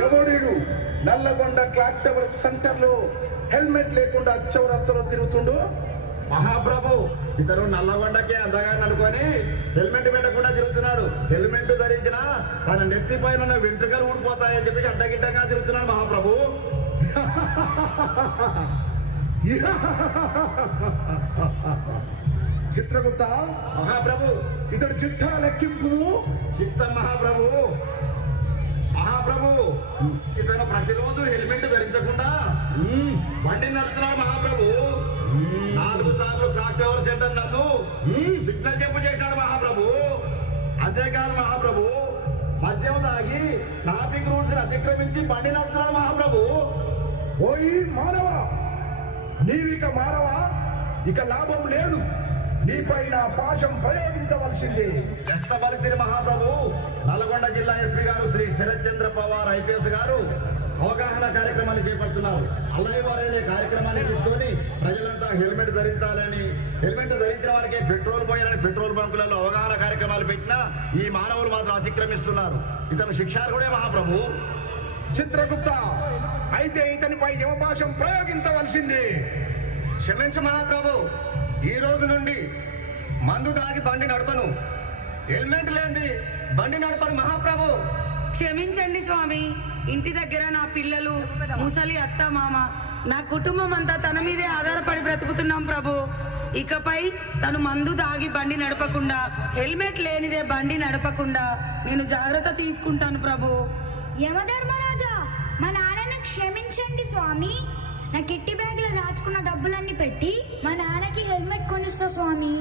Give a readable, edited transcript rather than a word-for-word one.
ఎవడు Nalgonda clock tower centre లో helmet లేకుండా చౌరస్తలో తిరుగుతుండు? మహాప్రభు, ఇతను నల్లగొండకే అందగాన్ని అనుకొని హెల్మెట్ పెట్టకుండా తిరుగుతున్నాడు. హెల్మెట్ ధరించిన తన నెత్తి పైన వెంట్రుకలు ఊడిపోతాయని చెప్పి అడ్డగిడ్డంగా తిరుగుతున్నాడు మహాప్రభు. చిత్రగుప్త మహాప్రభు, ఇతడు చిట్టా లెక్కింపు. చిత్తం మహాప్రభు. మహాప్రభు, ఇతను ప్రతిరోజు హెల్మెట్ ధరించకుండా బండి నడుపుతున్నాడు మహాప్రభు. 4 సార్లు క్లాక్ టవర్ సెంటర్ నందు సిగ్నల్ చెప్పు చేశాడు మహాప్రభు. అంతేకాదు మహాప్రభు, మద్యం తాగి ట్రాఫిక్ రూల్స్ అతిక్రమించి బండి నడుపుతున్నాడు మహాప్రభు. ఓయి మానవా, నీవిక మానవా, ఇక లాభం లేదు. నీపైన పాశం ప్రయోగించవలసిందే. ఎస్తబలితిరి మహాప్రభు. నల్గొండ జిల్లా ఎస్పీ గారు శ్రీ శరత్ చంద్ర పవార్ ఐపీఎస్ గారు అవగాహన కార్యక్రమాన్ని చేపడుతున్నారు. అల్లరివారైన కార్యక్రమాన్ని తీసుకొని ప్రజలంతా హెల్మెట్ ధరించాలని, హెల్మెట్ ధరించిన వారికి పెట్రోల్ పోయాలని పెట్రోల్ బంకులలో అవగాహన కార్యక్రమాలు పెట్టినా ఈ మానవులు మాత్రం అతిక్రమిస్తున్నారు. ఇతను శిక్షార్హుడే మహాప్రభు. చిత్రగుప్త, అయితే ఇతనిపై యమపాశం ప్రయోగించవలసిందే. క్షమించు మహాప్రభు, ఈ రోజు నుండి మందు దాగి బండి నడపను, హెల్మెట్ లేని బండి నడపను మహాప్రభు. క్షమించండి స్వామి. ఇంటి దగ్గర నా పిల్లలు, ముసలి అత్త మామ, నా కుటుంబం అంతా తన మీదే ఆధారపడి బ్రతుకుతున్నాం ప్రభు. ఇకపై తను మందు దాగి బండి నడపకుండా, హెల్మెట్ లేనిదే బండి నడపకుండా నేను జాగ్రత్త తీసుకుంటాను ప్రభు. యమధర్మరాజా, మా నాన్నని క్షమించండి స్వామి. నా కిట్టి బ్యాగ్ లో దాచుకున్న డబ్బులన్నీ పెట్టి మా నాన్నకి హెల్మెట్ కొనిస్తా స్వామి.